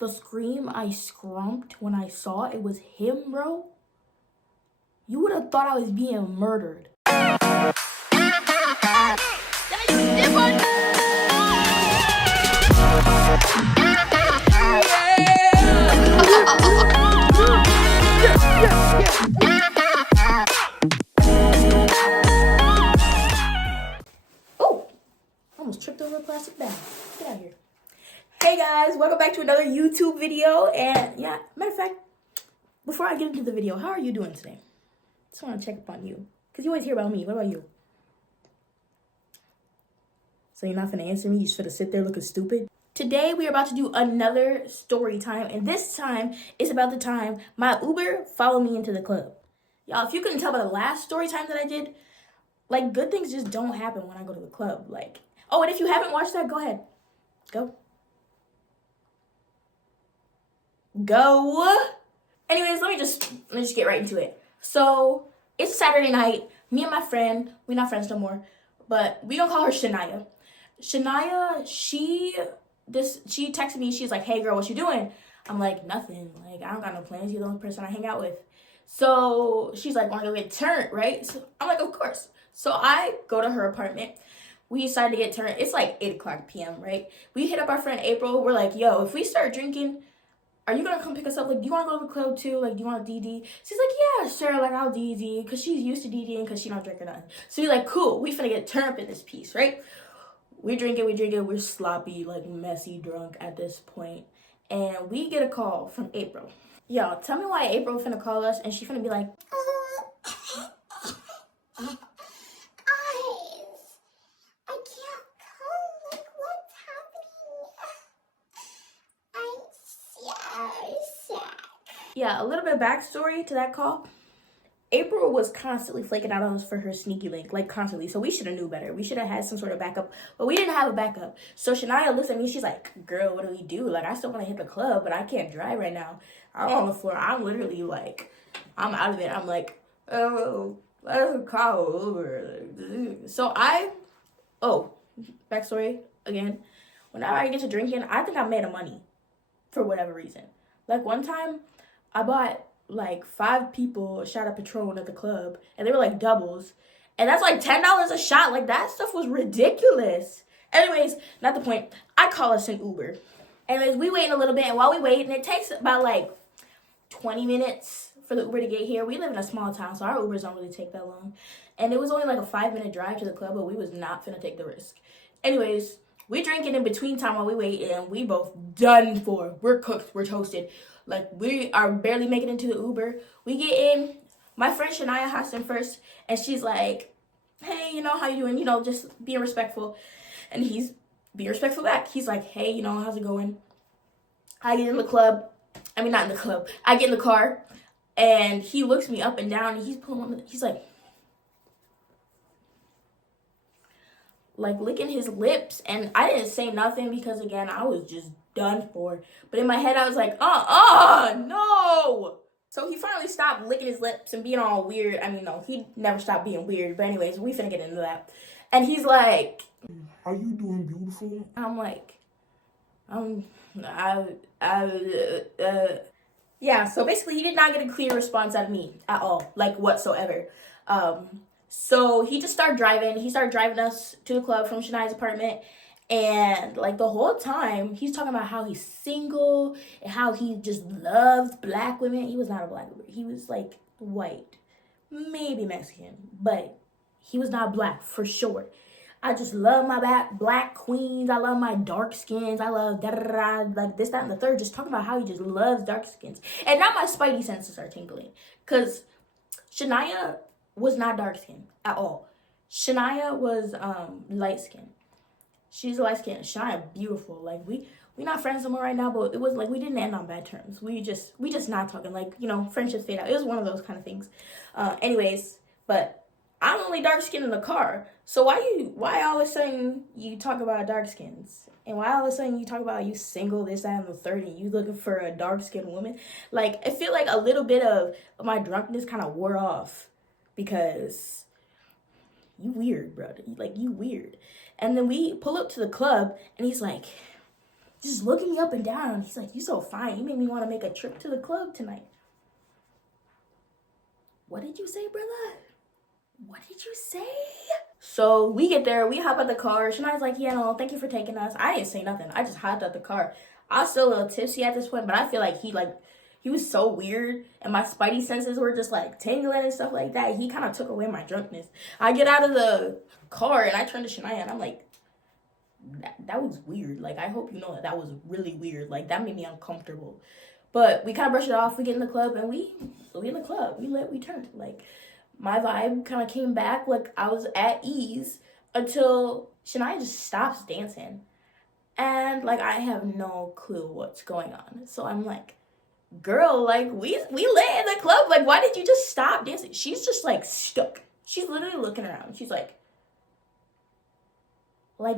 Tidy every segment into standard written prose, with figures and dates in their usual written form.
The scream I scrumped when I saw it was him, bro. You would have thought I was being murdered. Oh, I almost tripped over a plastic bag. Get out of here. Hey guys, welcome back to another YouTube video. And yeah, matter of fact, before I get into the video, how are you doing today? Just want to check up on you. Because you always hear about me. What about you? So you're not going to answer me? You just going to sit there looking stupid? Today, we are about to do another story time. And this time, it's about the time my Uber followed me into the club. Y'all, if you couldn't tell by the last story time that I did, like, good things just don't happen when I go to the club. Like, oh, and if you haven't watched that, go ahead. Go. Anyways, let me just get right into it. So it's Saturday night. Me and my friend, we're not friends no more, but we gonna call her Shania. Shania, she texted me. She's like, "Hey girl, what you doing?" I'm like, "Nothing. Like, I don't got no plans. You're the only person I hang out with." So she's like, "Want to go get turned, right?" So I'm like, "Of course." So I go to her apartment. We decided to get turned. It's like 8:00 p.m., right? We hit up our friend April. We're like, "Yo, if we start drinking, are you gonna come pick us up? Like, do you want to go to the club too? Like, do you want to DD?" She's like, "Yeah, sure. Like, I'll DD," because she's used to DDing because she don't drink or nothing. So we're like, "Cool. We finna get turned up in this piece, right?" We drink it. We're sloppy, like messy drunk at this point. And we get a call from April. Y'all, tell me why April finna call us and she finna be like, Guys, I can't come. Like, what's happening? I'm so sad. yeah, a little bit of backstory to that call. April was constantly flaking out on us for her sneaky link, like constantly. So we should have knew better. We should have had some sort of backup, but we didn't have a backup. So Shania looks at me. She's like, "Girl, what do we do? Like, I still want to hit the club, but I can't drive right now. I'm on the floor. I'm literally like, I'm out of it." I'm like, "Oh, let's call Uber." So backstory again. Whenever I get to drinking, I think I made a money for whatever reason. Like one time, I bought like 5 people a shot of Patron at the club, and they were like doubles, and that's like $10 a shot. Like, that stuff was ridiculous. Anyways, not the point. I call us an Uber. Anyways, we waiting a little bit, and while we wait, and it takes about like 20 minutes for the Uber to get here. We live in a small town, so our Ubers don't really take that long, and it was only like a 5-minute drive to the club, but we was not finna take the risk. Anyways, we drinking in between time while we wait, and we both done for. We're cooked. We're toasted. Like, we are barely making it into the Uber. We get in. My friend Shania hops in first, and she's like, "Hey, how you doing? Just being respectful." And he's being respectful back. He's like, "Hey, how's it going?" I get in the club. I mean, not in the club. I get in the car, and he looks me up and down, and he's like licking his lips, and I didn't say nothing because, again, I was just done for. But in my head, I was like, no. So he finally stopped licking his lips and being all weird. I mean, no, he never stopped being weird. But anyways, we finna get into that. And he's like, "How you doing, beautiful?" I'm like, yeah. So basically, he did not get a clear response out of me at all, like whatsoever. So he just started driving. He started driving us to the club from Shania's apartment. And like the whole time, he's talking about how he's single and how he just loves black women. He was not a black woman. He was like white, maybe Mexican, but he was not black for sure. I just love my black queens. I love my dark skins. I love like this, that, and the third. Just talking about how he just loves dark skins. And now my spidey senses are tingling. Because Shania was not dark skinned at all. Shania was light skinned. She's light skinned. Shania beautiful. Like, we not friends no more right now, but it was like we didn't end on bad terms. We just not talking. Like, friendships fade out. It was one of those kind of things. Anyways, but I'm only dark skinned in the car. So why all of a sudden you talk about dark skins? And why all of a sudden you talk about you single, this, that, and the third, and you looking for a dark skinned woman? Like, I feel like a little bit of my drunkenness kind of wore off because you weird, bro. Like, you weird. And then we pull up to the club, and he's like, just looking me up and down. He's like, "You so fine. You made me want to make a trip to the club tonight." What did you say, brother? What did you say? So we get there, we hop out the car. Shania's like, "Yeah, no, thank you for taking us." I didn't say nothing. I just hopped out the car. I was still a little tipsy at this point, but I feel like he was so weird, and my spidey senses were just like tingling and stuff like that. He kind of took away my drunkenness. I get out of the car and I turn to Shania and I'm like, that was weird. Like, I hope you know that was really weird. Like, that made me uncomfortable. But we kind of brush it off. We get in the club and we in the club. We turned. Like, my vibe kind of came back. Like, I was at ease until Shania just stops dancing. And, like, I have no clue what's going on. So I'm like, girl, like, we lit in the club. Like, why did you just stop dancing? She's just, like, stuck. She's literally looking around. She's like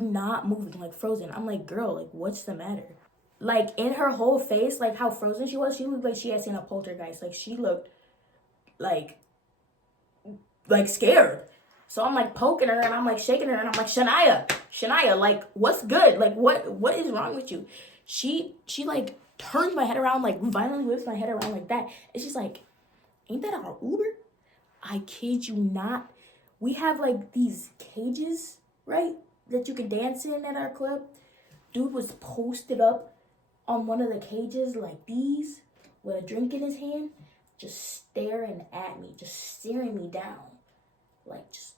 not moving, like frozen. I'm like, girl, like, what's the matter? Like, in her whole face, like how frozen she was, she looked like she had seen a poltergeist. Like, she looked like scared. So I'm like poking her and I'm like shaking her and I'm like, Shania, like, what's good? Like, what is wrong with you? She like turns my head around, like violently whips my head around like that. And she's like, "Ain't that our Uber?" I kid you not. We have like these cages, right, that you can dance in at our club. Dude was posted up on one of the cages like these with a drink in his hand, just staring at me, just staring me down. Like, just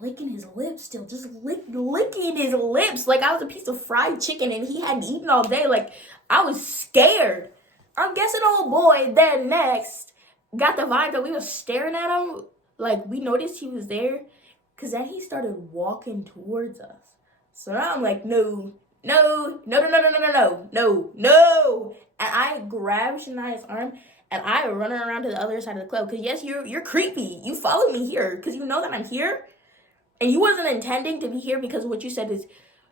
licking his lips still, just licking his lips like I was a piece of fried chicken and he hadn't eaten all day. Like, I was scared. I'm guessing old boy then next got the vibe that we were staring at him. Like, we noticed he was there, because then he started walking towards us. So now I'm like, no. And I grab Shania's arm and I run her around to the other side of the club. Because yes, you're creepy. You follow me here because you know that I'm here. And you wasn't intending to be here, because what you said is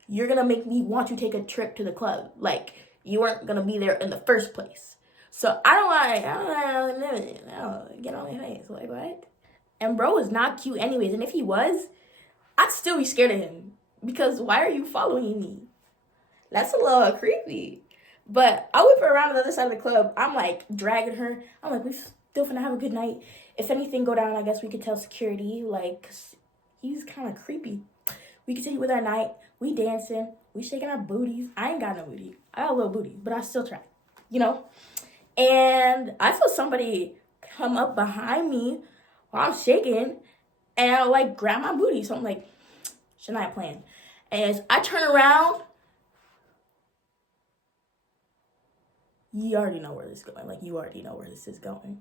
you're going to make me want to take a trip to the club. Like, you weren't going to be there in the first place. So I don't want to get on my face. Like, what? And bro is not cute anyways. And if he was, I'd still be scared of him. Because why are you following me? That's a little creepy. But I whip her around to the other side of the club. I'm like dragging her. I'm like, we still finna have a good night. If anything go down, I guess we could tell security. Like, 'cause he's kind of creepy. We continue with our night. We dancing. We shaking our booties. I ain't got no booty. I got a little booty, but I still try. You know? And I feel somebody come up behind me while I'm shaking and like grab my booty. So I'm like, Shania playing. As I turn around, you already know where this is going. Like, you already know where this is going.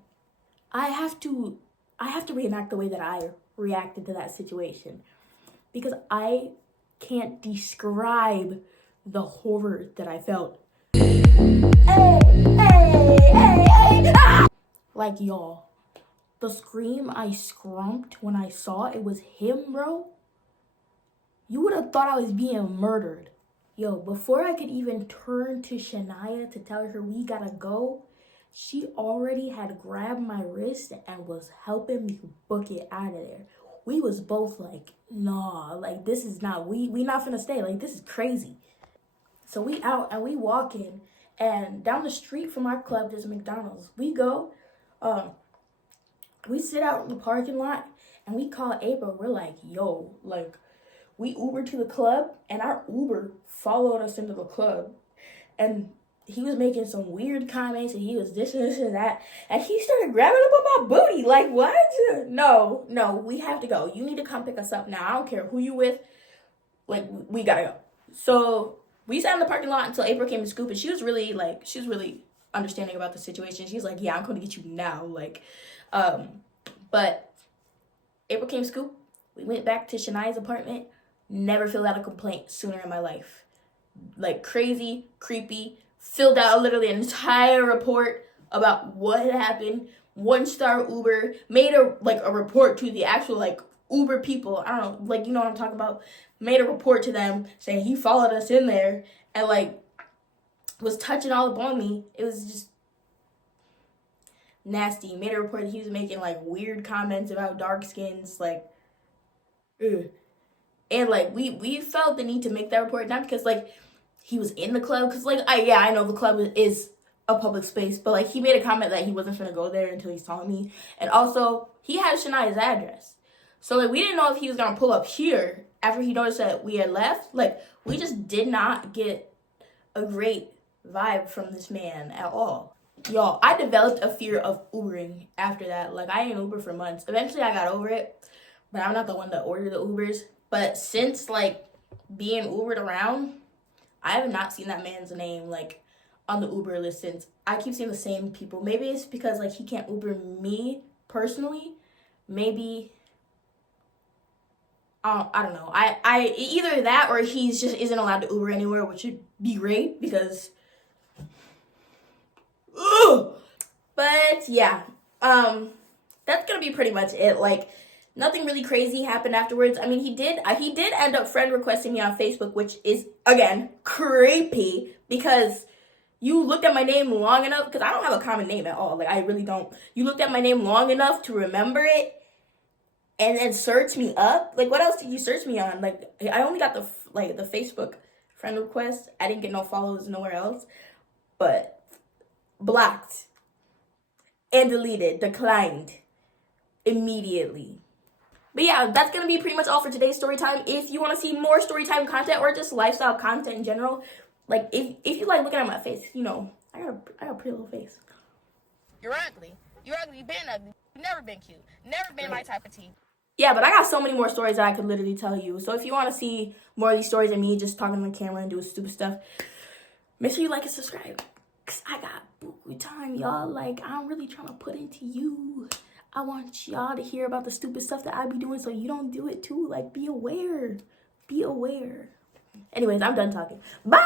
I have to reenact the way that I reacted to that situation, because I can't describe the horror that I felt. Like, y'all, the scream I scrumped when I saw it was him, bro. You would have thought I was being murdered. Yo, before I could even turn to Shania to tell her we gotta go, she already had grabbed my wrist and was helping me book it out of there. We was both like, nah, like, this is not, we not finna stay. Like, this is crazy. So we out and we walking, and down the street from our club there's a McDonald's. We go, we sit out in the parking lot and we call April. We're like, yo, like, we Ubered to the club, and our Uber followed us into the club. And he was making some weird comments, and he was this and that. And he started grabbing up on my booty. Like, what? No, we have to go. You need to come pick us up now. I don't care who you with. Like, we gotta go. So we sat in the parking lot until April came to scoop, and she was really understanding about the situation. She's like, yeah, I'm going to get you now. Like, but April came to scoop. We went back to Shania's apartment. Never filled out a complaint sooner in my life. Like, crazy, creepy. Filled out literally an entire report about what had happened. 1-star Uber. Made a report to the actual Uber people. I don't know, you know what I'm talking about. Made a report to them saying he followed us in there and was touching all up on me. It was just nasty. Made a report that he was making weird comments about dark skins. Ugh. And like we felt the need to make that report, not because like he was in the club, because like I know the club is a public space, but like he made a comment that he wasn't gonna go there until he saw me, and also he had Shania's address, so like we didn't know if he was gonna pull up here after he noticed that we had left. Like we just did not get a great vibe from this man at all. Y'all, I developed a fear of Ubering after that. Like I didn't Uber for months. Eventually I got over it, but I'm not the one that ordered the Ubers. But since like being Ubered around, I have not seen that man's name like on the Uber list since. I keep seeing the same people. Maybe it's because like he can't Uber me personally. Maybe I don't know. I either that or he's just isn't allowed to Uber anywhere, which would be great because ugh. But yeah. That's gonna be pretty much it. Like nothing really crazy happened afterwards. I mean, he did end up friend requesting me on Facebook, which is again creepy because you looked at my name long enough, because I don't have a common name at all. Like I really don't. You looked at my name long enough to remember it and then search me up. Like what else did you search me on? Like I only got the Facebook friend request. I didn't get no follows nowhere else. But blocked and deleted, declined immediately. But yeah, that's gonna be pretty much all for today's story time. If you want to see more story time content or just lifestyle content in general, like if you like looking at my face, you know, I got a pretty little face. You're ugly. You're ugly. You've been ugly. You've never been cute. Never been my type of tea. Yeah, but I got so many more stories that I could literally tell you. So if you want to see more of these stories of me just talking on the camera and doing stupid stuff, make sure you like and subscribe. Cause I got buku time, y'all. Like I'm really trying to put into you. I want y'all to hear about the stupid stuff that I be doing so you don't do it too. Like be aware. Be aware. Anyways, I'm done talking. Bye!